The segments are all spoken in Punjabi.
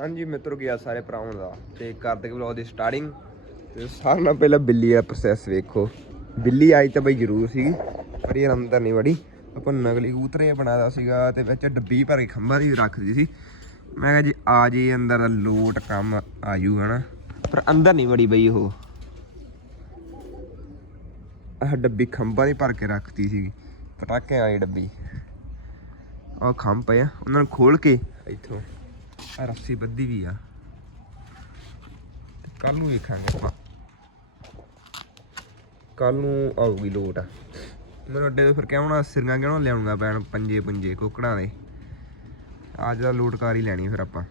ਹਾਂਜੀ ਮਿੱਤਰੋ ਗਿਆ ਸਾਰੇ ਭਰਾਵਾਂ ਦਾ? ਤੇ ਕਰਦੇ ਕਿ ਵਲੌਗ ਦੀ ਸਟਾਰਟਿੰਗ ਤੇ ਸਾਰਿਆਂ ਨਾਲ ਪਹਿਲਾਂ ਬਿੱਲੀ ਦਾ ਪ੍ਰੋਸੈਸ ਵੇਖੋ। ਬਿੱਲੀ ਆਈ ਤਾਂ ਬਈ ਜ਼ਰੂਰ ਸੀਗੀ, ਪਰ ਇਹ ਅੰਦਰ ਨਹੀਂ ਵੜੀ। ਆਪਾਂ ਨਕਲੀ ਕੂਤਰੇ ਬਣਾਦਾ ਸੀਗਾ ਤੇ ਵਿੱਚ ਡੱਬੀ ਭਰ ਕੇ ਖੰਭਾਂ ਦੀ ਰੱਖਦੀ ਸੀ। ਮੈਂ ਕਿਹਾ ਜੀ ਆ ਜੇ ਅੰਦਰ ਲੋਟ ਕੰਮ ਆਜੂ ਹਨਾ ਪਰ ਅੰਦਰ ਨਹੀਂ ਵੜੀ ਬਈ ਉਹ। ਆਹ ਡੱਬੀ ਖੰਭਾਂ ਦੀ ਭਰ ਕੇ ਰੱਖਤੀ ਸੀਗੀ। ਪਟਾਕੇ ਵਾਲੀ ਡੱਬੀ। ਉਹ ਖੰਭ ਪਏ ਆ, ਉਹਨਾਂ ਨੂੰ ਖੋਲ ਕੇ ਇੱਥੋਂ ਆ ਰੱਸੀ ਬੱਧੀ ਵੀ ਆ। ਕੱਲ ਨੂੰ ਵੇਖਾਂਗੇ ਕੱਲ ਨੂੰ ਆਊਗੀ ਲੋਟ। ਮੈਨੂੰ ਅੱਡੇ ਤੋਂ ਫਿਰ ਕਹਿਣਾ ਸਿਰਗਾ ਕਿਉਂ ਲਿਆਉਂਗਾ ਪੈਣ ਪੰਜੇ ਪੰਜੇ ਕੋਕੜਾਂ ਦੇ। ਅੱਜ ਦਾ ਲੋਟ ਕਾਰ ਹੀ ਲੈਣੀ ਫਿਰ ਆਪਾਂ।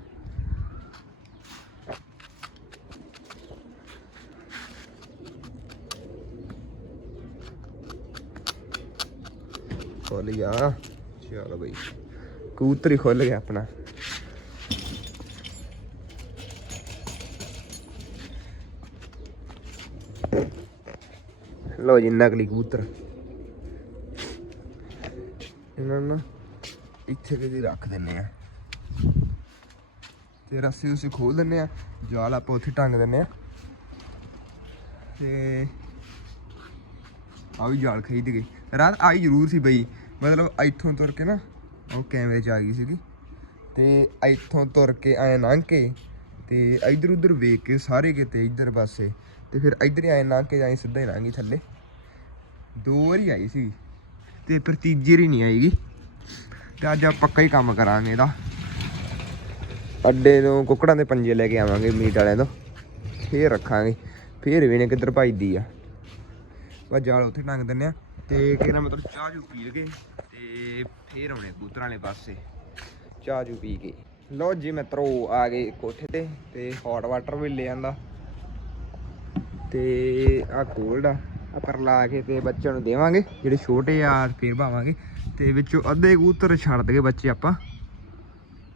ਖੋਲ ਗਿਆ। ਚਲੋ ਬਈ। ਕਬੂਤਰ ਹੀ ਖੁੱਲ ਗਿਆ ਆਪਣਾ। ਲੋ ਜੀ, ਨਕਲੀ ਕਬੂਤਰ। ਇਹਨਾਂ ਨੂੰ ਇੱਥੇ ਕਿਤੇ ਰੱਖ ਦਿੰਨੇ ਆ। ਤੇ ਰੱਸੀ ਉਸੇ ਖੋਲ ਦਿੰਨੇ ਆ, ਜਾਲ ਆਪਾਂ ਉੱਥੇ ਟੰਗ ਦਿੰਨੇ ਆ। ਤੇ ਆ ਵੀ ਜਾਲ ਖਰੀਦ ਗਏ ਰਾਤ ਆਈ ਜ਼ਰੂਰ ਸੀ ਬਈ, ਮਤਲਬ ਇੱਥੋਂ ਤੁਰ ਕੇ ਨਾ ਉਹ ਕੈਮਰੇ 'ਚ ਆ ਗਈ ਸੀਗੀ। ਤੇ ਇੱਥੋਂ ਤੁਰ ਕੇ ਆਏ ਲੰਘ ਕੇ ਤੇ ਇਧਰ ਉਧਰ ਵੇਖ ਕੇ ਸਾਰੇ ਕਿਤੇ ਇਧਰ ਪਾਸੇ ਤੇ ਫਿਰ ਇੱਧਰ ਆਏ ਲੰਘ ਕੇ ਜਾਈ, ਸਿੱਧਾ ਹੀ ਲੰਘੀ ਥੱਲੇ। ਦੋ ਵਾਰੀ ਆਈ ਸੀ। ਤੇ ਫਿਰ ਤੀਜੀ ਵਾਰੀ ਨਹੀਂ ਆਏਗੀ ਤੇ ਅੱਜ ਆ ਪੱਕਾ ਹੀ ਕੰਮ ਕਰਾਂਗੇ ਇਹਦਾ। ਅੱਡੇ ਤੋਂ ਕੁੱਕੜਾਂ ਦੇ ਪੰਜੇ ਲੈ ਕੇ ਆਵਾਂਗੇ ਮੀਟ ਵਾਲਿਆਂ ਤੋਂ। ਫੇਰ ਰੱਖਾਂਗੇ। ਫੇਰ ਵੀ ਨੇ ਕਿੱਧਰ ਭਜਦੀ ਆ। ਬਸ ਜਾਲ ਉੱਥੇ ਟੰਗ ਦਿੰਨੇ ਆ। ਤੇ ਕਿਹੜਾ ਮਤਲਬ ਚਾਹ ਜੂ ਪੀ ਲਗੇ ਤੇ ਫੇਰ ਆਉਣੇ ਕਬੂਤਰਾਂ ਵਾਲੇ ਪਾਸੇ। ਚਾਹ ਜੂ ਪੀ ਕੇ। ਲੋ ਜੀ ਮਿੱਤਰੋ, ਆ ਗਏ ਕੋਠੇ ਤੇ। ਤੇ ਹੌਟ ਵਾਟਰ ਵੀ ਲੈ ਆਂਦਾ। ਤੇ ਆ ਕੋਲਡ ਆ। ਆ ਪਰ ਲਾ ਕੇ ਤੇ ਬੱਚਿਆਂ ਨੂੰ ਦੇਵਾਂਗੇ, ਜਿਹੜੇ ਛੋਟੇ ਆ, ਫੇਰ ਭਾਵਾਂਗੇ ਤੇ ਵਿੱਚੋਂ ਅੱਧੇ ਕਬੂਤਰ ਛੱਡ ਦਗੇ ਬੱਚੇ ਆਪਾਂ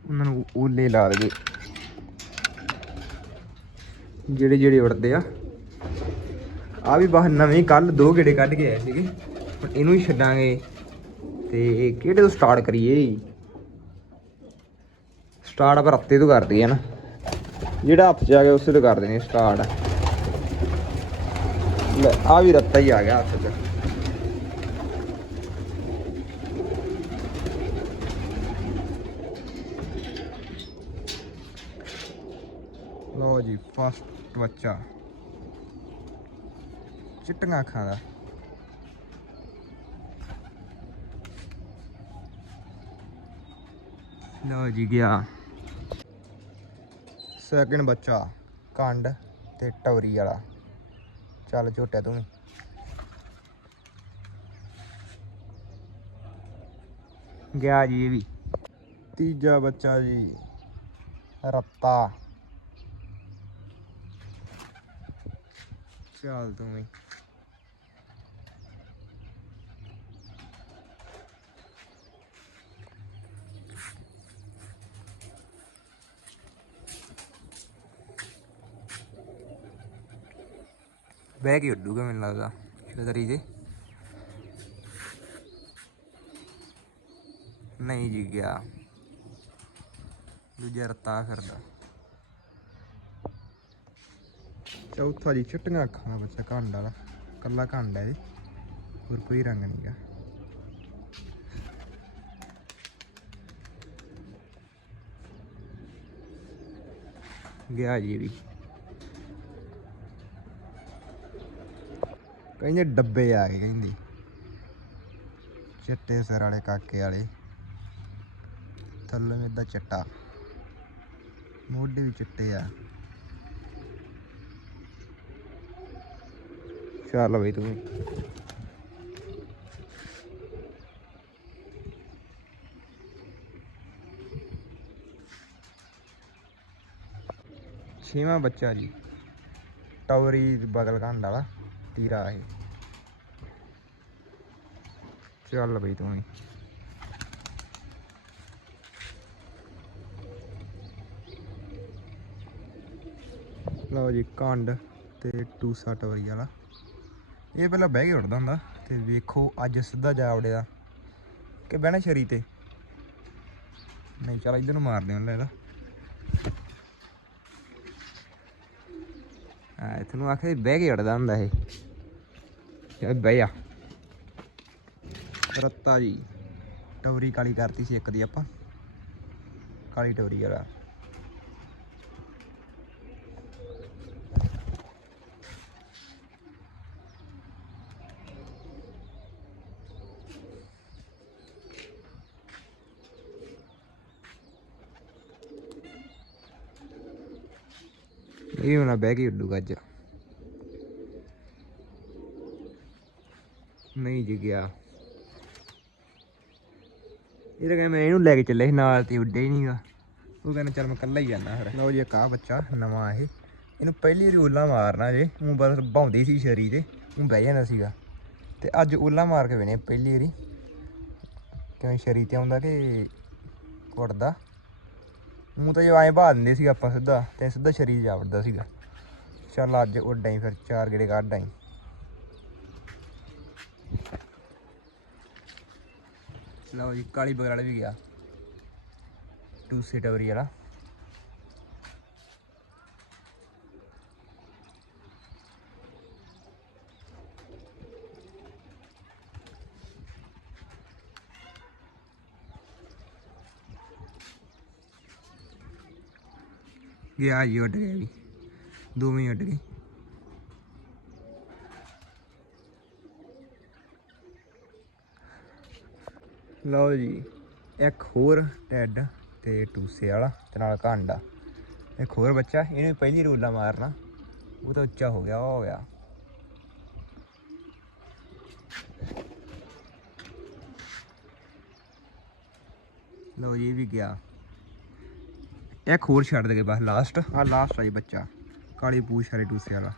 ਉਹਨਾਂ ਨੂੰ ਓਲੇ ਲਾ ਦਗੇ ਜਿਹੜੇ ਜਿਹੜੇ ਉੜਦੇ ਆ। ਆ ਵੀ ਬਾਹਰ ਨਵੇਂ ਕੱਲ ਦੋ ਗੇੜੇ ਕੱਢ ਕੇ ਆਏ ਸੀਗੇ। ਹੁਣ ਇਹਨੂੰ ਹੀ ਛੱਡਾਂਗੇ। ਤੇ ਕਿਹੜੇ ਤੋਂ ਸਟਾਰਟ ਕਰੀਏ? ਸਟਾਰਟ ਆਪਾਂ ਰੱਤੇ ਤੋਂ ਕਰਦੇ ਆ ਨਾ। ਜਿਹੜਾ ਹੱਥ 'ਚ ਆ ਗਿਆ, ਉਸੇ ਤੋਂ ਕਰਦੇ ਨੇ ਸਟਾਰਟ ਲੈ ਆ ਵੀ ਰੱਤਾ ਹੀ ਆ ਗਿਆ ਹੱਥ 'ਚ ਲਓ ਜੀ ਫਸਟ ਬੱਚਾ ਚਿੱਟੀਆਂ ਅੱਖਾਂ ਦਾ ਲਓ ਜੀ ਗਿਆ ਸੈਕਿੰਡ ਬੱਚਾ ਕੰਡ ਤੇ ਟੌਰੀ ਵਾਲਾ ਚੱਲ ਝੋਟਿਆ ਤੂੰ ਵੀ। ਗਿਆ ਜੀ ਇਹ ਵੀ। ਤੀਜਾ ਬੱਚਾ ਜੀ, ਰੱਤਾ। ਚੱਲ ਤੂੰ ਵੀ। ਬਹਿ ਕੇ ਉੱਡੂਗਾ ਮੈਨੂੰ ਲੱਗਦਾ ਛਤਰੀ ਤੇ ਨਹੀਂ ਜੀ ਗਿਆ। ਦੂਜਾ ਰਤਾ ਫਿਰਦਾ। ਚੌਥਾ ਜੀ, ਚਿੱਟੀਆਂ ਅੱਖਾਂ ਦਾ ਬੱਚਾ ਘੰਡ ਵਾਲਾ, ਕੱਲਾ ਘੰਡ ਹੈ ਜੀ। ਹੋਰ ਕੋਈ ਰੰਗ ਨਹੀਂ ਗਾ। ਗਿਆ ਜੀ ਇਹ ਵੀ। ਕਹਿੰਦੇ ਡੱਬੇ ਆ ਗਏ ਕਹਿੰਦੀ। ਚਿੱਟੇ ਸਿਰ ਵਾਲੇ ਕਾਕੇ ਵਾਲੇ। ਥੱਲੇ ਮੇਦਾ ਚਿੱਟਾ। ਮੋਢੇ ਵੀ ਚਿੱਟੇ ਆ। ਚੱਲ ਬਈ ਤੂੰ ਛੇਵਾਂ ਬੱਚਾ ਜੀ। ਟੌਰੀ ਬਗਲ ਘੰਡਾ ਵਾਲਾ। ਤੀਰਾ ਇਹ। ਚੱਲ ਬਈ ਤੂੰ ਹੀ ਲਓ ਜੀ, ਕੰਡ ਤੇ ਟੂਸਾ ਟਵਰੀ ਵਾਲਾ। ਇਹ ਪਹਿਲਾਂ ਬਹਿ ਕੇ ਉੱਡਦਾ ਹੁੰਦਾ ਤੇ ਵੇਖੋ ਅੱਜ ਸਿੱਧਾ ਜਾ ਵੜਿਆ ਕਿ ਬਹਿਣਾ ਸ਼ਰੀ ਤੇ। ਨਹੀਂ, ਚੱਲ ਇਧਰ ਨੂੰ ਮਾਰਦੇ ਹਾਂ ਲੈ ਇਹਦਾ। ਆ ਇਥਨੂੰ ਆਖੇ ਬਹਿ ਕੇ ਉੱਡਦਾ ਹੁੰਦਾ ਇਹ। ਚੱਲ ਬਹਿ ਰੱਤਾ ਜੀ ਟਵਰੀ ਕਾਲੀ ਕਰਤੀ ਸੀ ਇੱਕ ਦੀ ਆਪਾਂ ਕਾਲੀ ਟਵਰੀ ਵਾਲਾ ਇਹ ਹੁਣ ਬਹਿ ਕੇ ਉੱਡੂਗਾ ਅੱਜ ਨਹੀਂ ਜੀ ਗਿਆ ਇਹ ਤਾਂ ਕਹਿੰਦਾ ਮੈਂ ਇਹਨੂੰ ਲੈ ਕੇ ਚੱਲਿਆ ਸੀ, ਨਾਲ ਤੇ ਉੱਡੇ ਹੀ ਨਹੀਂਗਾ ਉਹ ਕਹਿੰਦਾ ਚੱਲ ਮੈਂ ਇਕੱਲਾ ਹੀ ਜਾਣਾ ਫਿਰ। ਲਓ ਜੀ, ਇੱਕ ਆਹ ਬੱਚਾ, ਨਵਾਂ ਇਹ। ਇਹਨੂੰ ਪਹਿਲੀ ਵਾਰੀ ਉੱਲਾ ਮਾਰਨਾ ਜੇ ਉਹ ਬਸ ਭਾਉਂਦੀ ਸੀ ਸ਼ਰੀ ਤੇ ਉਹ ਬਹਿ ਜਾਂਦਾ ਸੀਗਾ। ਤੇ ਅੱਜ ਉੱਲਾ ਮਾਰ ਕੇ ਵੇਨੇ ਪਹਿਲੀ ਵਾਰੀ। ਕਿਉਂ ਸ਼ਰੀ ਤੇ ਆਉਂਦਾ ਕਿ ਕੁੱਟਦਾ। ਮੂੰਹ ਤਾਂ ਜੋ ਐਂ ਭਾ ਦਿੰਦੇ ਸੀ ਆਪਾਂ ਸਿੱਧਾ, ਤੇ ਸਿੱਧਾ ਸ਼ਰੀਰ ਜਾ ਵੜਦਾ ਸੀਗਾ। ਚੱਲ ਅੱਜ ਉੱਡਾਂ ਹੀ ਫਿਰ, ਚਾਰ ਗੇੜੇ ਕੱਢਾਂ ਆਈ। ਲਓ ਜੀ, ਕਾਲੀ ਬਗੜ ਵੀ ਗਿਆ। ਟੂ ਸੀਟਰ ਵਾਲਾ। ਗਿਆ ਜੀ ਉੱਡ ਗਿਆ ਵੀ ਦੋਵੇਂ ਹੀ ਉੱਡ ਗਏ। ਲਓ ਜੀ ਇੱਕ ਹੋਰ ਟੈਡ ਤੇ ਟੂਸੇ ਵਾਲਾ ਤੇ ਨਾਲ ਕਾਂਡਾ। ਇੱਕ ਹੋਰ ਬੱਚਾ ਇਹਨੇ ਪਹਿਲੀ ਰੋਲਾ ਮਾਰਨਾ। ਉਹ ਤਾਂ ਉੱਚਾ ਹੋ ਗਿਆ ਉਹ ਹੋ ਗਿਆ। ਲਓ ਜੀ ਇਹ ਵੀ ਗਿਆ। ਇੱਕ ਹੋਰ ਛੱਡ ਦੇ ਬਸ ਲਾਸਟ ਆ ਲਾਸਟ ਆ ਜੀ ਬੱਚਾ। ਕਾਲੀ ਪੂਛ ਵਾਲੇ ਟੂਸੇ ਵਾਲਾ।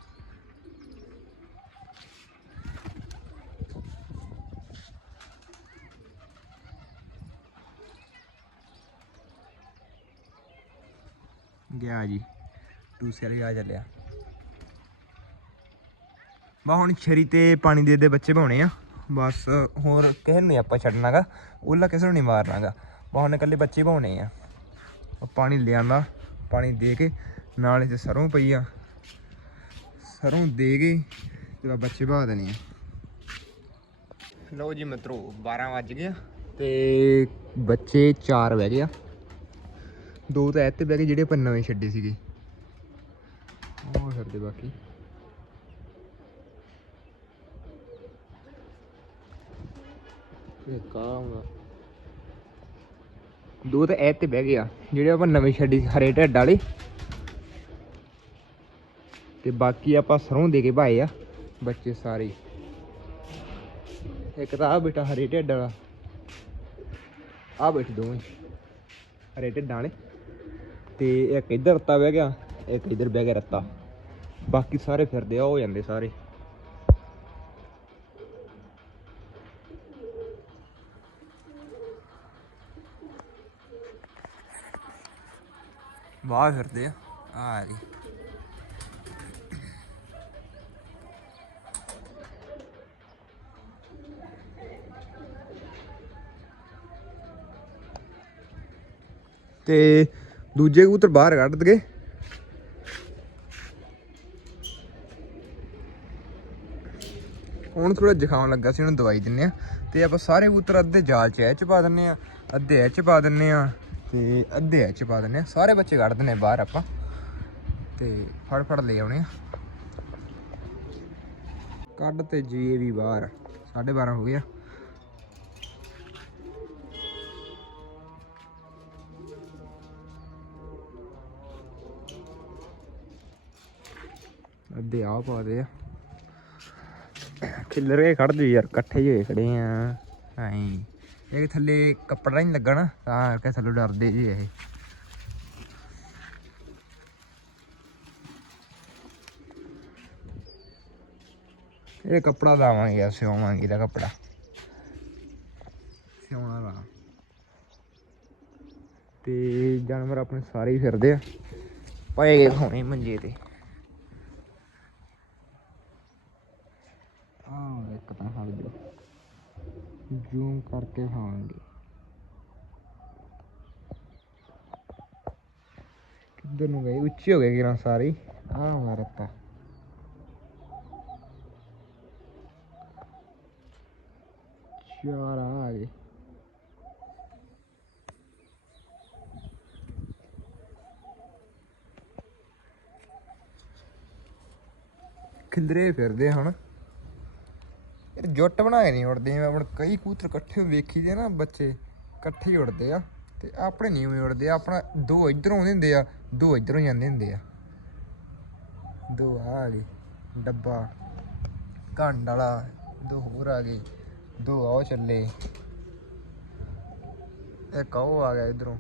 ਗਿਆ ਜੀ। ਟੂਸੇ ਵਾਲੇ ਆ ਚੱਲਿਆ। ਬਾ ਹੁਣ ਛਰੀ ਤੇ ਪਾਣੀ ਦੇ ਦੇ ਬੱਚੇ ਪਾਉਣੇ ਆ। ਬਸ ਹੋਰ ਕਿਸੇ ਨੂੰ ਨਹੀਂ ਆਪਾਂ ਛੱਡਣਾਗਾ। ਉਹਲਾ ਕਿਸੇ ਨੂੰ ਨਹੀਂ ਮਾਰਨਾਗਾ। ਬਾ ਹੁਣ ਇਕੱਲੇ ਬੱਚੇ ਪਾਉਣੇ ਆ। ਪਾਣੀ ਲਿਆਂਦਾ ਪਾਣੀ ਦੇ ਕੇ ਨਾਲ ਇੱਥੇ ਸਰੋਂ ਪਈ ਆ। ਸਰੋਂ ਦੇ ਕੇ ਤੇ ਬਸ ਬੱਚੇ ਪਾ ਦੇਣੇ ਆ। ਲਓ ਜੀ ਮਿੱਤਰੋ 12 ਵੱਜ ਗਿਆ ਆ ਤੇ ਬੱਚੇ 4 ਵਜ ਗਿਆ ਦੋ ਤਾਂ ਇੱਥੇ ਬਹਿ ਗਏ ਜਿਹੜੇ ਆਪਾਂ ਨਵੇਂ ਛੱਡੇ ਸੀਗੇ। ਉਹ ਛੱਡਦੇ ਬਾਕੀ। ਇਹ ਕਾਉਂਗਾ ਦੋ ਤਾਂ ਇੱਥੇ ਬਹਿ ਗਏ ਆ, ਜਿਹੜੇ ਆਪਾਂ ਨਵੇਂ ਛੱਡੀ ਸੀ, ਹਰੇ ਢੱਡ ਵਾਲੇ। ਤੇ ਬਾਕੀ ਆਪਾਂ ਸਰੋਂ ਦੇ ਕੇ ਭਾਏ ਆ, ਬੱਚੇ ਸਾਰੇ। ਇੱਕ ਤਾਂ ਆ ਬੇਟਾ ਹਰੇ ਢੱਡ ਵਾਲਾ। ਆ ਬੈਠੇ ਦੋਵੇਂ, ਹਰੇ ਢੱਡਾਂ ਵਾਲੇ। ਤੇ ਇੱਕ ਇੱਧਰ ਰੱਤਾ ਬਹਿ ਗਿਆ, ਇੱਕ ਇੱਧਰ ਬਹਿ ਗਿਆ ਰੱਤਾ। ਬਾਕੀ ਸਾਰੇ ਫਿਰਦੇ ਆ ਹੋ ਜਾਂਦੇ ਸਾਰੇ। ਬਾਹਰ ਫਿਰਦੇ ਆ ਆ ਜੀ ਤੇ ਦੂਜੇ ਕਬੂਤਰ ਬਾਹਰ ਕੱਢ ਦਗੇ। ਹੁਣ ਥੋੜਾ ਜ਼ੁਕਾਮ ਲੱਗਾ ਸੀ, ਉਹਨੂੰ ਦਵਾਈ ਦਿੰਨੇ ਆ ਤੇ ਆਪਾਂ ਸਾਰੇ ਕਬੂਤਰ ਅੱਧੇ ਜਾਲ ਚ ਇਹ ਚ ਪਾ ਦਿੰਨੇ ਆ ਅੱਧੇ ਇਹ ਚ ਪਾ ਦਿੰਨੇ ਆ ਤੇ ਅੱਧੇ ਇਹ ਚ ਪਾ ਦਿੰਨੇ ਆ ਸਾਰੇ ਬੱਚੇ ਕੱਢ ਦਿੰਨੇ ਆ ਬਾਹਰ ਆਪਾਂ। ਤੇ ਫੜ ਫੜ ਲੈ ਆਉਣੇ ਆ ਕੱਢ ਤੇ ਜੀ ਵੀ ਬਾਹਰ। 12:30 ਹੋ ਗਿਆ ਅੱਧੇ ਆ ਪਾ ਦੇ ਆ। ਖਿੱਲਰ ਕੇ ਖੜ ਜੂ ਯਾਰ, ਇਕੱਠੇ ਜਿਹੇ ਹੋਏ ਖੜੇ ਆ। ਐਂ। ਇਹ ਥੱਲੇ ਕੱਪੜਾ ਨਹੀਂ ਲੱਗਣਾ ਤਾਂ ਕਰਕੇ ਥੱਲੇ ਡਰਦੇ ਜੀ ਇਹ। ਇਹ ਕੱਪੜਾ ਲਾਵਾਂਗੇ ਯਾਰ, ਸਿਉਵਾਂਗੇ ਇਹਦਾ ਕੱਪੜਾ। ਸਿਉਣਾ ਲਾ ਤੇ ਜਾਨਵਰ ਆਪਣੇ ਸਾਰੇ ਹੀ ਫਿਰਦੇ ਆ। ਪਏ ਗਏ ਹੋਣੇ ਮੰਜੇ ਤੇ। ਜ਼ੂਮ ਕਰਕੇ ਖਾਵਾਂਗੇ ਕਿੱਧਰ ਨੂੰ ਗਈ ਉੱਚੀ ਹੋ ਗਈ ਕਿਰਾਂ ਸਾਰੀ? ਆ ਇਮਾਰਤ ਆ। ਚਾਰ ਆ ਗਏ। ਖਿੰਦਰੇ ਫਿਰਦੇ ਹਨ ਇਹ ਜੁੱਟ ਬਣਾ ਕੇ ਨਹੀਂ ਉੜਦੇ ਮੈਂ ਹੁਣ ਕਈ ਕੂਤਰ ਇਕੱਠੇ ਵੇਖੀ ਦੇ ਨਾ ਬੱਚੇ, ਇਕੱਠੇ ਹੀ ਉੜਦੇ ਆ। ਤੇ ਆਪਣੇ ਨਹੀਂ ਉਵੇਂ ਉੜਦੇ, ਆਪਣਾ ਦੋ ਇਧਰੋਂ ਆਉਂਦੇ ਹੁੰਦੇ ਆ, ਦੋ ਇਧਰੋਂ ਜਾਂਦੇ ਹੁੰਦੇ ਆ। ਦੋ ਆ ਗਏ, ਡੱਬਾ, ਘੰਡ ਵਾਲਾ, ਦੋ ਹੋਰ ਆ ਗਏ, ਦੋ ਆਓ ਚੱਲੇ। ਇੱਕ ਉਹ ਆ ਗਿਆ ਇਧਰੋਂ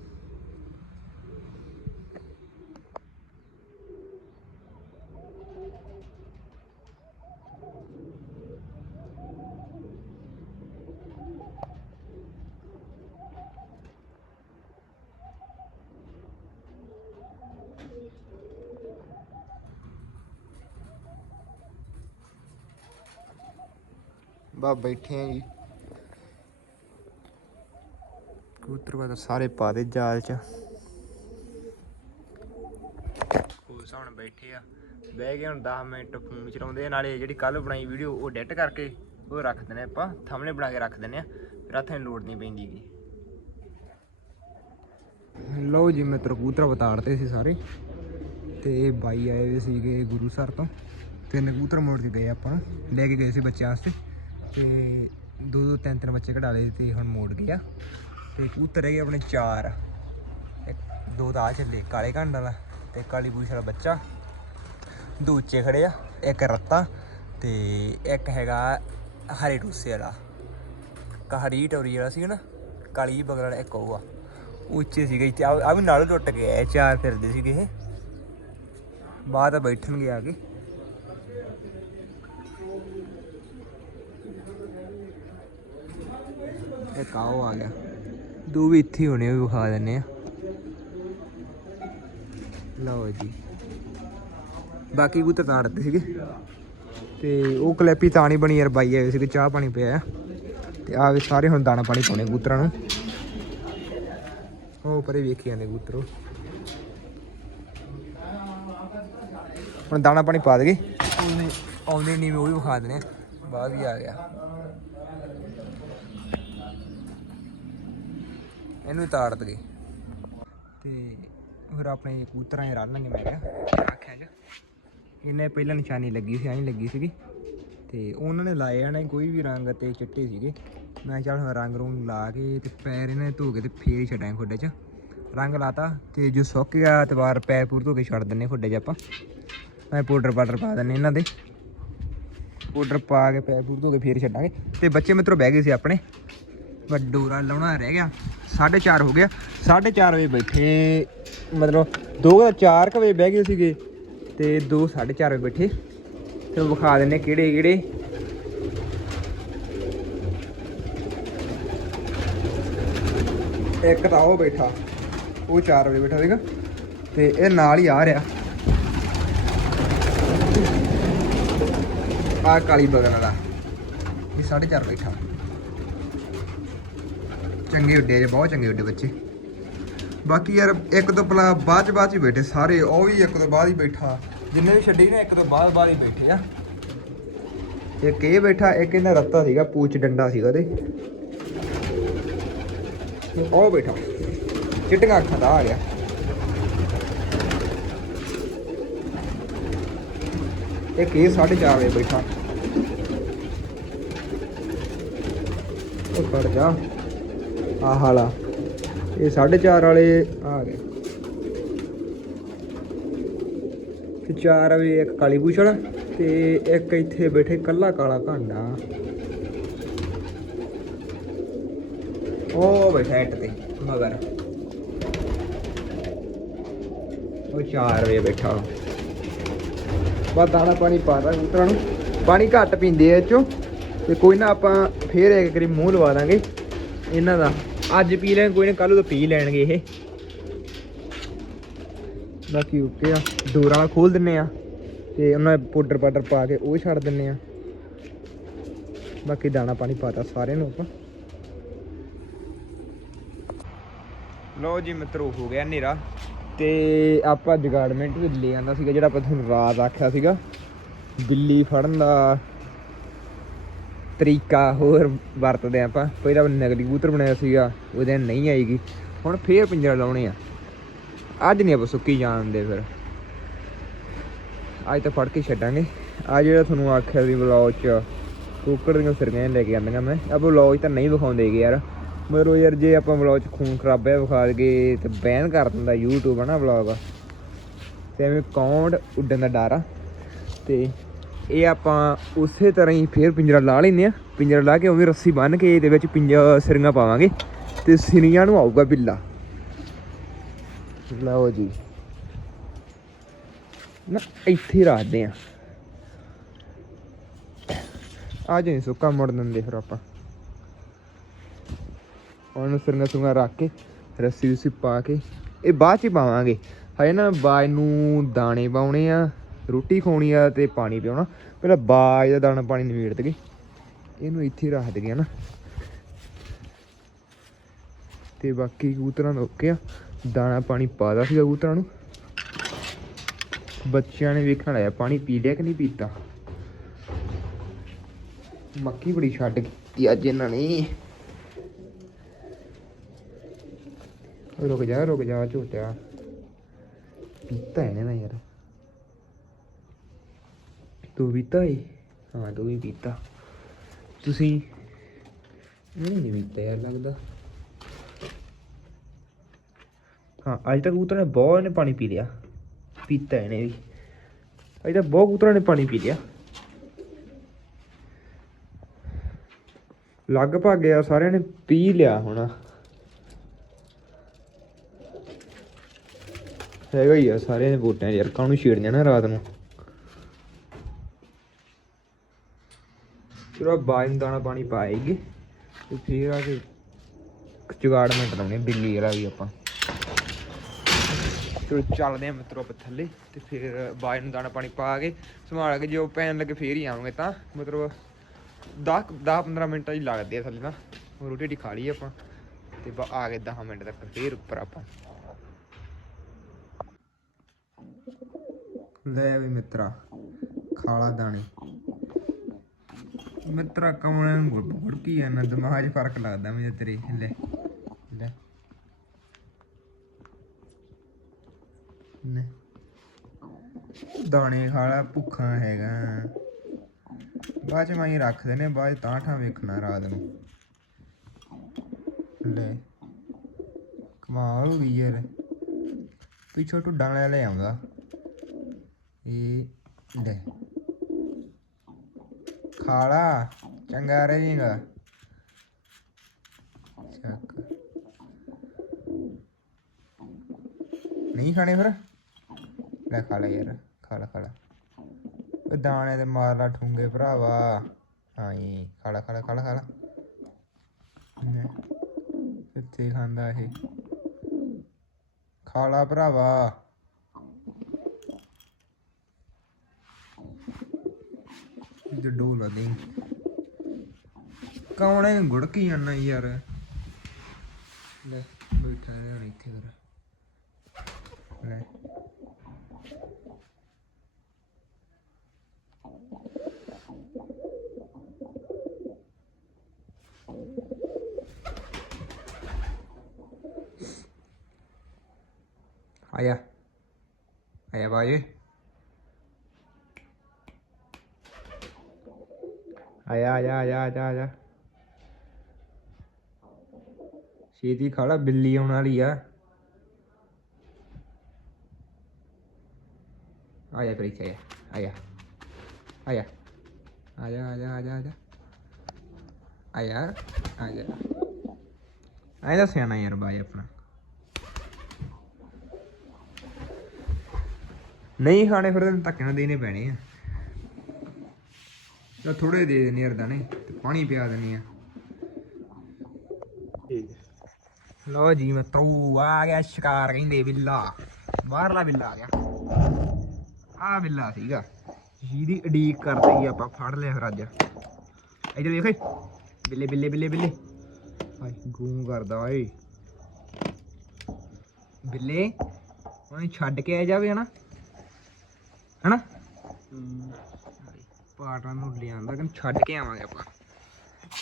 ਬਾ ਬੈਠੇ ਆ ਜੀ। ਕਬੂਤਰ ਬਾ ਸਾਰੇ ਪਾ ਦੇ ਜਾਲ ਚ। ਉਹ ਸਾਹਣ ਬੈਠੇ ਆ। ਬਹਿ ਗਏ ਹੁਣ 10 ਮਿੰਟ ਫੋਨ ਚਲਾਉਂਦੇ ਆ, ਨਾਲੇ ਜਿਹੜੀ ਕੱਲ ਬਣਾਈ ਵੀਡੀਓ ਉਹ ਐਡਿਟ ਕਰਕੇ ਉਹ ਰੱਖ ਦਿੰਦੇ ਆਪਾਂ। ਥੰਬਨੇ ਬਣਾ ਕੇ ਰੱਖ ਦਿੰਦੇ ਆ। ਫਿਰ ਹੱਥਾਂ ਲੋਡ ਨਹੀਂ ਪੈਂਦੀ ਗੀ ਲਓ ਜੀ ਮੈਂ ਕਬੂਤਰ ਬਤਾੜਤੇ ਸੀ ਸਾਰੇ। ਤੇ ਬਾਈ ਆਏ ਹੋਏ ਸੀਗੇ ਗੁਰੂ ਸਰ ਤੋਂ। ਤਿੰਨ ਕਬੂਤਰ ਮੋੜ ਕੇ ਗਏ ਆਪਾਂ ਨੂੰ। ਲੈ ਕੇ ਗਏ ਸੀ ਬੱਚਿਆਂ ਵਾਸਤੇ। ਤੇ ਦੋ ਦੋ ਤਿੰਨ ਤਿੰਨ ਬੱਚੇ ਕਢਾ ਲਏ ਤੇ ਹੁਣ ਮੋੜ ਗਿਆ ਆ। ਤੇ ਕਬੂਤਰ ਹੈਗੇ ਆਪਣੇ ਚਾਰ। ਇੱਕ, ਦੋ ਦਾ ਆ ਚੱਲੇ, ਕਾਲੇ ਘੰਡ ਵਾਲਾ ਤੇ ਕਾਲੀ ਪੂਛ ਵਾਲਾ ਬੱਚਾ। ਦੋ ਉੱਚੇ ਖੜੇ ਆ, ਇੱਕ ਰੱਤਾ ਤੇ ਇੱਕ ਹੈਗਾ ਹਰੇ ਟੂਸੇ ਵਾਲਾ। ਕਹਰੀ ਟੋਰੀ ਵਾਲਾ ਸੀ ਨਾ, ਕਾਲੀ ਬਗਲ ਵਾਲਾ ਇੱਕ ਉਹ ਆ। ਉਹ ਉੱਚੇ ਸੀਗੇ ਤੇ ਆ ਵੀ ਨਾਲ ਟੁੱਟ ਗਿਆ ਚਾਰ ਫਿਰਦੇ ਸੀਗੇ ਇਹ। ਬਾਅਦ ਬੈਠਣਗੇ ਆ ਕੇ। ਇੱਕ ਆਓ ਆ ਗਿਆ। ਦੋ ਵੀ ਇੱਥੇ ਹੋਣੇ ਉਹ ਵਿਖਾ ਦਿੰਨੇ ਆ। ਲਓ ਜੀ। ਬਾਕੀ ਕਬੂਤਰ ਤਾਂ ਅੜਦੇ ਸੀਗੇ। ਤੇ ਉਹ ਕਲੈਪੀ ਤਾਂ ਨਹੀਂ ਬਣੀ ਯਾਰ, ਬਾਈ ਆਏ ਸੀਗੇ, ਚਾਹ ਪਾਣੀ ਪਿਆ ਤੇ ਆ ਵੀ ਸਾਰੇ, ਹੁਣ ਦਾਣਾ ਪਾਣੀ ਪਾਉਣੇ ਕਬੂਤਰਾਂ ਨੂੰ। ਉਹ ਪਰੇ ਵੇਖੀ ਜਾਂਦੇ ਕਬੂਤਰ ਉਹ। ਹੁਣ ਦਾਣਾ ਪਾਣੀ ਪਾ ਦੇਗੇ। ਉਹਨੇ ਆਉਂਦੇ ਨਹੀਂ, ਉਹ ਵੀ ਵਿਖਾ ਦੇਣੇ ਆ। ਬਾਅਦ ਵੀ ਆ ਗਿਆ। ਇਹਨੂੰ ਤਾੜ ਦਗੇ ਤੇ ਫਿਰ ਆਪਣੇ ਕੂਤਰਾਂ 'ਚ ਰਲ ਲਾਂਗੇ ਮੈਂ ਕਿਹਾ। ਆਖਿਆ ਚ ਇਹਨੇ ਪਹਿਲਾਂ ਨਿਸ਼ਾਨੀ ਲੱਗੀ ਸੀ, ਐਂ ਲੱਗੀ ਸੀਗੀ। ਤੇ ਉਹਨਾਂ ਨੇ ਲਾਏ ਆ ਨਾ ਕੋਈ ਵੀ ਰੰਗ ਤੇ ਚਿੱਟੇ ਸੀਗੇ। ਮੈਂ ਚੱਲ ਰੰਗ ਰੂੰਗ ਲਾ ਕੇ ਤੇ ਪੈਰ ਇਹਨਾਂ ਧੋ ਕੇ ਤੇ ਫੇਰ ਹੀ ਛੱਡਾਂ ਖੁੱਡੇ 'ਚ। ਰੰਗ ਲਾਤਾ ਤੇ ਜੋ ਸੁੱਕ ਗਿਆ ਤੇ ਬਾਅਦ ਪੈਰ ਪੂਰ ਧੋ ਕੇ ਛੱਡ ਦਿੰਨੇ ਖੁੱਡੇ 'ਚ ਆਪਾਂ। ਮੈਂ ਪਾਊਡਰ ਪਾਊਡਰ ਪਾ ਦਿੰਨੇ ਇਹਨਾਂ ਦੇ। ਪਾਊਡਰ ਪਾ ਕੇ ਪੈਰ ਪੂਰ ਧੋ ਕੇ ਫੇਰ ਛੱਡਾਂਗੇ। ਤੇ ਬੱਚੇ ਮਿੱਤਰੋ ਬਹਿ ਗਏ ਸੀ ਆਪਣੇ। ਬਸ ਡੋਰਾ ਲਾਉਣਾ ਰਹਿ ਗਿਆ। 4:30 ਹੋ ਗਿਆ। 4:30 ਵਜੇ ਬੈਠੇ ਮਤਲਬ 2 ਜਾਂ 4 ਵਜੇ ਬਹਿ ਗਏ ਸੀਗੇ ਤੇ 2 4:30 ਵਜੇ ਬੈਠੇ। ਤੇ ਉਹ ਵਿਖਾ ਦਿੰਨੇ ਕਿਹੜੇ ਕਿਹੜੇ। ਇੱਕ ਤਾਂ ਉਹ ਬੈਠਾ। ਉਹ 4 ਵਜੇ ਬੈਠਾ ਸੀਗਾ। ਤੇ ਇਹ ਨਾਲ ਹੀ ਆ ਰਿਹਾ। ਆ ਕਾਲੀ ਬਗਨ ਵਾਲਾ। ਇਹ 4:30 ਬੈਠਾ। ਚੰਗੇ ਉੱਡੇ ਜੇ, ਬਹੁਤ ਚੰਗੇ ਉੱਡੇ ਬੱਚੇ। ਬਾਕੀ ਯਾਰ, ਇੱਕ ਤੋਂ ਪਲਾ ਬਾਅਦ ਚ ਬਾਅਦ ਚ ਹੀ ਬੈਠੇ ਸਾਰੇ, ਉਹ ਵੀ ਇੱਕ ਤੋਂ ਬਾਅਦ ਹੀ ਬੈਠਾ। ਜਿੰਨੇ ਵੀ ਛੱਡੀ ਨਾ, ਇੱਕ ਤੋਂ ਬਾਅਦ ਬਾਅਦ ਹੀ ਬੈਠੇ ਆ। ਇੱਕ ਇਹ ਬੈਠਾ, ਇੱਕ ਇਹਨਾਂ ਰੱਤਾ ਸੀਗਾ, ਪੂਛ ਡੰਡਾ ਸੀਗਾ ਤੇ। ਉਹ ਬੈਠਾ। ਚਿੱਟੀਆਂ ਅੱਖਾਂ ਦਾ ਆ ਗਿਆ ਇੱਕ ਇਹ 4:30 ਵਜੇ ਬੈਠਾ। ਉਹ ਖੜ ਜਾ। ਆਹ ਵਾਲਾ ਇਹ 4:30 ਵਾਲੇ ਆ ਗਏ। ਤੇ 4 ਵਜੇ ਇੱਕ ਕਾਲੀ ਪੂਛ ਵਾਲਾ ਤੇ ਇੱਕ ਇੱਥੇ ਬੈਠੇ ਕੱਲਾ ਕਾਲਾ ਘਾਂਡਾ ਉਹ ਬੈਠਾ ਇੱਟ ਤੇ, ਮਗਰ। ਉਹ 4 ਵਜੇ ਬੈਠਾ। ਬਸ ਦਾਣਾ ਪਾਣੀ ਪਾਦਾ ਕਬੂਤਰਾਂ ਨੂੰ। ਪਾਣੀ ਘੱਟ ਪੀਂਦੇ ਆ ਇਹ ਚੋਂ। ਤੇ ਕੋਈ ਨਾ ਆਪਾਂ ਫੇਰ ਇੱਕ ਵਾਰੀ ਮੂੰਹ ਲਵਾ ਦਾਂਗੇ। ਇਹਨਾਂ ਦਾ ਅੱਜ ਪੀ ਲੈਣ, ਕੋਈ ਨਾ ਕੱਲ ਨੂੰ ਤਾਂ ਪੀ ਲੈਣਗੇ ਇਹ। ਬਾਕੀ ਓਕੇ ਆ, ਡੋਰਾਂ ਵਾਲਾ ਖੋਲ ਦਿੰਨੇ ਆ, ਤੇ ਉਹਨਾਂ ਪਾਊਡਰ ਪਾਊਡਰ ਪਾ ਕੇ ਉਹ ਛੱਡ ਦਿੰਨੇ ਆ। ਬਾਕੀ ਦਾਣਾ ਪਾਣੀ ਪਾਤਾ ਸਾਰਿਆਂ ਨੂੰ ਆਪਾਂ। ਲੋ ਜੀ ਮਿੱਤਰੋ, ਹੋ ਗਿਆ ਹਨੇਰਾ। ਤੇ ਆਪਾਂ ਜਗਾਰਡਮੈਂਟ ਵਿੱਚ ਲੈ ਆਂਦਾ ਸੀਗਾ, ਜਿਹੜਾ ਆਪਾਂ ਤੁਹਾਨੂੰ ਰਾਤ ਆਖਿਆ ਸੀਗਾ। ਬਿੱਲੀ ਫੜਨ ਦਾ ਤਰੀਕਾ ਹੋਰ ਵਰਤਦੇ ਹਾਂ ਆਪਾਂ। ਪਹਿਲਾਂ ਨਕਲੀ ਕਬੂਤਰ ਬਣਾਇਆ ਸੀਗਾ, ਉਹਦੇ ਨਾਲ ਨਹੀਂ ਆਏਗੀ। ਹੁਣ ਫੇਰ ਪਿੰਜਰਾ ਲਾਉਣੇ ਆ। ਅੱਜ ਨਹੀਂ ਆਪਾਂ ਸੁੱਕੀ ਜਾਣ ਦੇ ਫਿਰ। ਅੱਜ ਤਾਂ ਫੜ ਕੇ ਛੱਡਾਂਗੇ। ਆ ਜਿਹੜਾ ਤੁਹਾਨੂੰ ਆਖਿਆ ਸੀ ਵਲੌਗ ਚ, ਕੁੱਕੜ ਦੀਆਂ ਸਿਰਗਾਂ ਲੈ ਕੇ ਆਂਦੀਆਂ ਮੈਂ। ਆਪਾਂ ਵਲੌਗ ਤਾਂ ਨਹੀਂ ਵਿਖਾਉਂਦੇਗੇ ਯਾਰ। ਮਤਲਬ ਯਾਰ ਜੇ ਆਪਾਂ ਵਲੌਗ ਚ ਖੂਨ ਖਰਾਬਿਆ ਵਿਖਾ ਦਈਏ, ਤੇ ਬੈਨ ਕਰ ਦਿੰਦਾ YouTube ਹਨਾ ਵਲੌਗ ਤੇ ਐਵੇਂ ਕੌਂਡ ਉੱਡਣ ਦਾ ਡਰ ਆ। ਤੇ ਇਹ ਆਪਾਂ ਉਸੇ ਤਰ੍ਹਾਂ ਹੀ ਫੇਰ ਪਿੰਜਰਾ ਲਾ ਲੈਨੇ ਆ ਪਿੰਜਰਾ ਲਾ ਕੇ ਉਵੇਂ ਰੱਸੀ ਬੰਨ ਕੇ ਇਹਦੇ ਵਿੱਚ ਪਿੰਜਾ ਸਿਰੀਆਂ ਪਾਵਾਂਗੇ ਤੇ ਸਿਰੀਆਂ ਨੂੰ ਆਊਗਾ ਬਿੱਲਾ। ਲਓ ਜੀ। ਨਾ, ਇੱਥੇ ਰੱਖਦੇ ਆ ਆ ਜੇ, ਸੁੱਕਾ ਮੁੜ ਦਿੰਦੇ ਫਿਰ ਆਪਾਂ। ਉਹਨੂੰ ਸਿਰੀਆਂ ਸੁੰਗਾ ਰੱਖ ਕੇ, ਰੱਸੀ ਰੁੱਸੀ ਪਾ ਕੇ, ਇਹ ਬਾਅਦ ਚ ਪਾਵਾਂਗੇ। ਹਜੇ ਨਾ ਬਾਜ ਨੂੰ ਦਾਣੇ ਪਾਉਣੇ ਆ। ਰੋਟੀ ਖਾਣੀ ਆ ਤੇ ਪਾਣੀ ਪਿਆਉਣਾ ਪਹਿਲਾਂ ਬਾਜ ਦਾ ਦਾਣਾ ਪਾਣੀ ਨਿਬੇੜ ਦਗੇ ਇਹਨੂੰ ਇੱਥੇ ਹੀ ਰੱਖ ਦਗੇ ਨਾ ਤੇ ਬਾਕੀ ਕਬੂਤਰਾਂ ਨੂੰ ਓਕੇ ਆ। ਦਾਣਾ ਪਾਣੀ ਪਾਦਾ ਸੀ ਕਬੂਤਰਾਂ ਨੂੰ। ਬੱਚਿਆਂ ਨੇ ਵੇਖਣ ਲਾਇਆ ਪਾਣੀ ਪੀ ਲਿਆ ਕਿ ਨਹੀਂ ਪੀਤਾ? ਮੱਕੀ ਬੜੀ ਛੱਡ ਕੀਤੀ ਅੱਜ ਇਹਨਾਂ ਨੇ। ਰੁਕ ਜਾ ਰੁਕ ਜਾ ਝੋਟਿਆ। ਪੀਤਾ ਇਹਨੇ ਨਾ ਯਾਰ। ਤੂੰ ਪੀਤਾ ਏ ਹਾਂ। ਤੂੰ ਵੀ ਪੀਤਾ। ਤੁਸੀਂ ਨਹੀਂ ਨਹੀਂ ਪੀਤਾ ਯਾਰ ਲੱਗਦਾ। ਹਾਂ, ਅੱਜ ਤੱਕ ਕਬੂਤਰਾਂ ਨੇ ਬਹੁਤ ਨੇ ਪਾਣੀ ਪੀ ਲਿਆ। ਪੀਤਾ ਇਹਨੇ ਵੀ। ਅੱਜ ਤੱਕ ਬਹੁਤ ਕਬੂਤਰਾਂ ਨੇ ਪਾਣੀ ਪੀ ਲਿਆ। ਲਗਭਗ ਯਾਰ ਸਾਰਿਆਂ ਨੇ ਪੀ ਲਿਆ ਹੋਣਾ। ਹੈਗਾ ਹੀ ਆ, ਸਾਰਿਆਂ ਦੇ ਬੂਟਿਆਂ 'ਚ ਯਾਰ ਕਾਹਨੂੰ ਛੇੜਨੇ ਨਾ ਰਾਤ ਨੂੰ? ਚਲੋ ਬਾਈ ਨੂੰ ਦਾਣਾ ਪਾਣੀ ਪਾਏਗੀ ਤੇ ਫੇਰ ਆ ਕੇ ਜੁਗਾੜ ਮਿੰਟ ਲਾਉਣੇ ਬਿੱਲੀ ਵਾਲਾ ਵੀ ਆਪਾਂ। ਚਲੋ ਚੱਲਦੇ ਆ ਮਿੱਤਰੋ ਆਪਾਂ ਥੱਲੇ ਤੇ ਫਿਰ ਬਾਈ ਨੂੰ ਦਾਣਾ ਪਾਣੀ ਪਾ ਕੇ ਸੰਭਾਲ ਕੇ ਜੋ ਪੈਣ ਲੱਗੇ ਫੇਰ ਹੀ ਆਵਾਂਗੇ ਤਾਂ। ਮਤਲਬ 10 10 15 ਮਿੰਟਾਂ ਹੀ ਲੱਗਦੇ ਆ ਥੱਲੇ ਤਾਂ। ਹੁਣ ਰੋਟੀ ਟੀ ਖਾ ਲਈ ਆਪਾਂ ਤੇ ਆ ਗਏ 10 ਮਿੰਟ ਤੱਕ ਫੇਰ ਉੱਪਰ ਆਪਾਂ। ਲੈ ਵੀ ਮਿੱਤਰਾ ਖਾਲਾ ਦਾਣੇ। ਮਿੱਤਰਾ ਕਮਣਾ ਨੂੰ ਗੁੜ ਗੁੜਕੀ ਆ ਨਾ ਦਿਮਾਗ 'ਚ ਫ਼ਰਕ ਲੱਗਦਾ ਮੈਨੂੰ ਤੇਰੇ, ਲੈ ਲੈ। ਨੇ ਦਾਣੇ ਖਾਲਾ ਭੁੱਖਾ ਹੈਗਾ। ਬਾਅਦ ਚ ਮੈਂ ਹੀ ਰੱਖ ਦੇਣੇ ਬਾਅਦ 'ਚ ਤਾਂ ਠਾਂ ਵੇਖਣਾ ਰਾਤ ਨੂੰ। ਲੈ। ਕਮਾਲ ਹੋ ਗਈ ਯਾਰ। ਪਿੱਛੋਂ ਢੁੱਡਾਂ ਲੈ ਲੈ ਆਉਂਦਾ। ਇਹ, ਲੈ। ਖਾਲਾ ਚੰਗਾ ਰਹੇਗਾ। ਚੱਕ। ਨਹੀਂ ਖਾਣੇ ਫਿਰ? ਲੈ ਖਾ ਲੈ ਯਾਰ ਖਾ ਲੈ ਖਾ ਲੈ। ਉਹ ਦਾਣੇ ਤੇ ਮਾਰ ਲਾ ਠੁੰਗੇ ਭਰਾਵਾ। ਹਾਂ ਜੀ ਖਾ ਲੈ ਖਾ ਲੈ ਖਾ ਲੈ ਖਾ ਲੈ, ਕਿੱਥੇ ਖਾਂਦਾ ਇਹ? ਖਾ ਲਾ ਭਰਾਵਾ। ਇਹ ਡੋਲਾ ਦੇ। ਕੌਣ ਹੈ ਗੁੜਕੀ ਜਾਂਦਾ ਯਾਰ। ਲੈ, ਬੈਠਾ ਰਿਹਾ ਇੱਥੇ ਕਰ ਲੈ। ਆਇਆ। ਆਇਆ ਬਾਜੀ। ਆਇਆ ਆਇਆ ਆਇਆ ਆਇਆ ਆਇਆ। ਛੇਤੀ ਖਾਲਾ ਬਿੱਲੀ ਆਉਣ ਵਾਲੀ ਆ। ਆਇਆ ਪ੍ਰੀਤ ਆਇਆ ਆਇਆ ਆਇਆ ਆਇਆ ਆਇਆ ਆਇਆ ਆਇਆ ਆਇਆ ਆਇਆ ਆਇਆ ਤਾਂ ਸਿਆਣਾ ਯਾਰ ਬਾਈ ਆਪਣਾ। ਨਹੀਂ ਖਾਣੇ ਫਿਰ ਤੈਨੂੰ ਧੱਕੇ ਨਾਲ ਦੇਣੇ ਪੈਣੇ ਆ। ਤਾਂ ਥੋੜੇ ਦੇ ਦੇਣੇ ਯਾਰ ਦਾਣੇ ਤੇ ਪਾਣੀ ਪਿਆ ਦੇਣੇ ਆ। ਲਓ ਜੀ ਮੈਂ ਤੂ ਆ ਗਿਆ ਸ਼ਿਕਾਰ ਕਹਿੰਦੇ ਬਿੱਲਾ ਬਾਹਰਲਾ ਬਿੱਲਾ ਆ ਗਿਆ। ਆ ਬਿੱਲਾ ਸੀਗਾ ਜਿਹਦੀ ਉਡੀਕ ਕਰਦੇ ਹੀ ਆਪਾਂ ਫੜ ਲਿਆ ਫਿਰ ਅੱਜ। ਇੱਧਰ ਵੇਖੇ ਬਿੱਲੇ ਬਿੱਲੇ ਬਿੱਲੇ ਬਿੱਲੇ। ਹਾਏ ਗੂੰ ਕਰਦਾ ਓਏ। ਬਿੱਲੇ ਉਹਨੇ ਛੱਡ ਕੇ ਆ ਜਾਵੇ ਹਨਾ? ਹਨਾ? ਪਾਟਾਂ ਨੂੰ ਲਿਆਂਦਾ ਕਿ ਛੱਡ ਕੇ ਆਵਾਂਗੇ ਆਪਾਂ।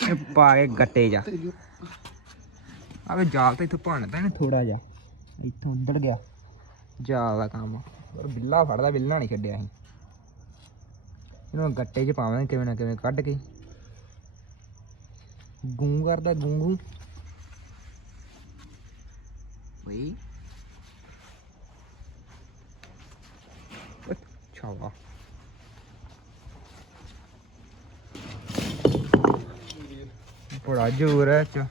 ਇਹ ਪਾ ਕੇ ਗੱਟੇ ਜਾ। ਆਵੇ ਜਾਲ ਤਾਂ ਇੱਥੋਂ ਭੰਨਦਾ ਨੇ ਥੋੜਾ ਜਿਹਾ। ਇੱਥੋਂ ਉੱਧੜ ਗਿਆ। ਜਾਲ ਦਾ ਕੰਮ। ਪਰ ਬਿੱਲਾ ਫੜਦਾ, ਬਿੱਲਾ ਨਹੀਂ ਛੱਡਿਆ ਅਸੀਂ। ਇਹਨੂੰ ਗੱਟੇ 'ਚ ਪਾਵਾਂਗੇ, ਕਿਵੇਂ ਨਾ ਕਿਵੇਂ ਕੱਢ ਕੇ। ਗੂੰ ਕਰਦਾ, ਗੂੰ ਗੂੰ। ਅੱਛਾ ਵਾ ਬੜਾ ਜ਼ੋਰ ਹੈ ਚ।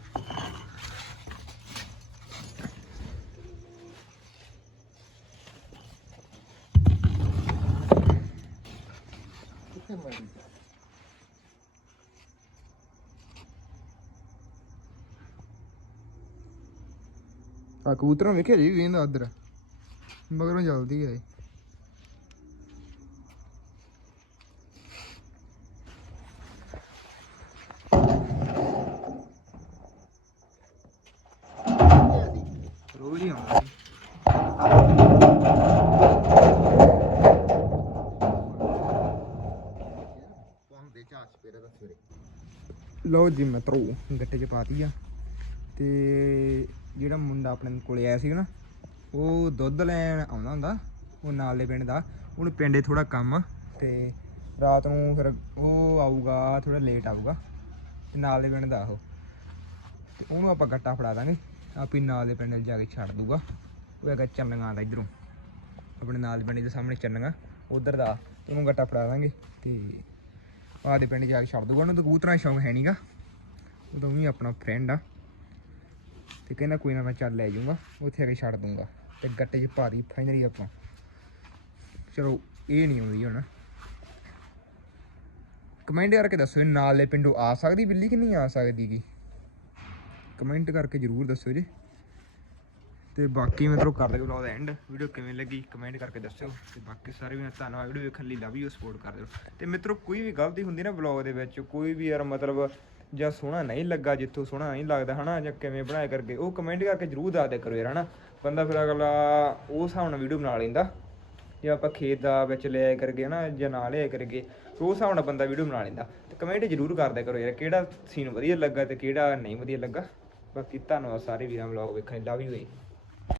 ਆ ਕਬੂਤਰਾਂ ਵੇਖਿਆ ਜੀ ਵੇਂਦਾ ਉਧਰ ਮਗਰੋਂ ਜਲਦੀ ਆਏ ਰੋਜ਼ ਹੀ ਆਉਂਦਾ ਜੀ। ਲਓ ਜੀ ਮਿੱਤਰੋ ਗੱਟੇ 'ਚ ਪਾਤੀ ਆ। ਤੇ ਜਿਹੜਾ ਮੁੰਡਾ ਆਪਣੇ ਕੋਲੇ ਆਇਆ ਸੀ ਨਾ, ਉਹ ਦੁੱਧ ਲੈਣ ਆਉਂਦਾ ਹੁੰਦਾ, ਉਹ ਨਾਲ ਦੇ ਪਿੰਡ ਦਾ। ਉਹਨੂੰ ਪਿੰਡੇ ਥੋੜਾ ਕੰਮ ਆ ਤੇ ਰਾਤ ਨੂੰ ਫਿਰ ਉਹ ਆਊਗਾ ਥੋੜਾ ਲੇਟ ਆਊਗਾ। ਤੇ ਨਾਲ ਦੇ ਪਿੰਡ ਦਾ ਉਹ। ਤੇ ਉਹਨੂੰ ਆਪਾਂ ਗੱਟਾ ਫੜਾ ਦਾਂਗੇ। ਆਪੀ ਨਾਲ ਦੇ ਪਿੰਡ ਜਾ ਕੇ ਛੱਡ ਦੂਗਾ ਉਹ ਹੈਗਾ ਚੰਨਗਾ ਦਾ ਇਧਰੋਂ। ਆਪਣੇ ਨਾਲ ਦੇ ਪਿੰਡ ਦੇ ਸਾਹਮਣੇ ਚੰਨਗਾ। ਉਧਰ ਦਾ ਉਹਨੂੰ ਗੱਟਾ ਫੜਾ ਦਾਂਗੇ ਤੇ ਆਹ ਦੇ ਪਿੰਡ ਜਾ ਕੇ ਛੱਡ ਦੂਗਾ ਉਹਨੂੰ ਤਾਂ ਕਬੂਤਰਾਂ ਦਾ ਸ਼ੌਂਕ ਹੈ ਨਹੀਂਗਾ ਉਹ ਤਾਂ ਵੀ ਆਪਣਾ ਫਰੈਂਡ ਆ। ਤੇ ਕਹਿੰਦਾ ਕੋਈ ਨਾ ਮੈਂ ਚੱਲ ਲੈ ਜਾਊਂਗਾ, ਉੱਥੇ ਆ ਕੇ ਛੱਡ ਦੂੰਗਾ ਤੇ ਗੱਟੇ 'ਚ ਭਾਰੀ ਫਾਈਨਲੀ ਆਪਾਂ। ਚਲੋ, ਇਹ ਨਹੀਂ ਆਉਂਦੀ ਹੁਣ। ਕਮੈਂਟ ਕਰਕੇ ਦੱਸੋ ਇਹ ਨਾਲ ਦੇ ਪਿੰਡੋਂ ਆ ਸਕਦੀ ਬਿੱਲੀ ਕਿ ਨਹੀਂ ਆ ਸਕਦੀ ਗੀ? ਕਮੈਂਟ ਕਰਕੇ ਜਰੂਰ ਦੱਸਿਓ ਜੀ। ਤੇ ਬਾਕੀ ਮਤਲਬ ਕਰ ਦਿਓ ਵਲੌਗ ਦਾ ਐਂਡ ਵੀਡੀਓ ਕਿਵੇਂ ਲੱਗੀ ਕਮੈਂਟ ਕਰਕੇ ਦੱਸਿਓ। ਤੇ ਬਾਕੀ ਸਾਰੇ ਵੀ ਧੰਨਵਾਦ। ਵੀਡੀਓ ਵੇਖਣ ਲਈ ਲਵ ਯੂ ਸਪੋਰਟ ਕਰ ਦਿਓ। ਤੇ ਮਿੱਤਰੋ ਕੋਈ ਵੀ ਗਲਤੀ ਹੁੰਦੀ ਨਾ ਵਲੌਗ ਦੇ ਵਿੱਚ, ਕੋਈ ਵੀ ਯਾਰ ਮਤਲਬ ਜਾਂ ਸੋਹਣਾ ਨਹੀਂ ਲੱਗਾ, ਜਿੱਥੋਂ ਸੋਹਣਾ ਨਹੀਂ ਲੱਗਦਾ, ਹਨਾ, ਜਾਂ ਕਿਵੇਂ ਬਣਾਇਆ ਕਰਕੇ, ਉਹ ਕਮੈਂਟ ਕਰਕੇ ਜਰੂਰ ਦੱਸ ਦਿਆ ਕਰੋ ਯਾਰ, ਹਨਾ। ਬੰਦਾ ਫਿਰ ਅਗਲਾ ਉਸ ਹਿਸਾਬ ਨਾਲ ਵੀਡੀਓ ਬਣਾ ਲੈਂਦਾ। ਜੇ ਆਪਾਂ ਖੇਤ ਦਾ ਵਿੱਚ ਲੈ ਆਇਆ ਕਰਗੇ ਨਾ ਜਾਂ ਨਾ ਲਿਆਇਆ ਕਰਗੇ ਫਿਰ ਉਸ ਹਿਸਾਬ ਨਾਲ ਬੰਦਾ ਵੀਡੀਓ ਬਣਾ ਲੈਂਦਾ। ਤੇ ਕਮੈਂਟ ਜਰੂਰ ਕਰ ਦਿਆ ਕਰੋ ਯਾਰ, ਕਿਹੜਾ ਸੀਨ ਵਧੀਆ ਲੱਗਾ ਤੇ ਕਿਹੜਾ ਨਹੀਂ ਵਧੀਆ ਲੱਗਾ। ਬਾਕੀ ਧੰਨਵਾਦ ਸਾਰੇ ਵੀਰਾਂ ਵਲੌਗ ਵੇਖਣ ਲਈ। Love you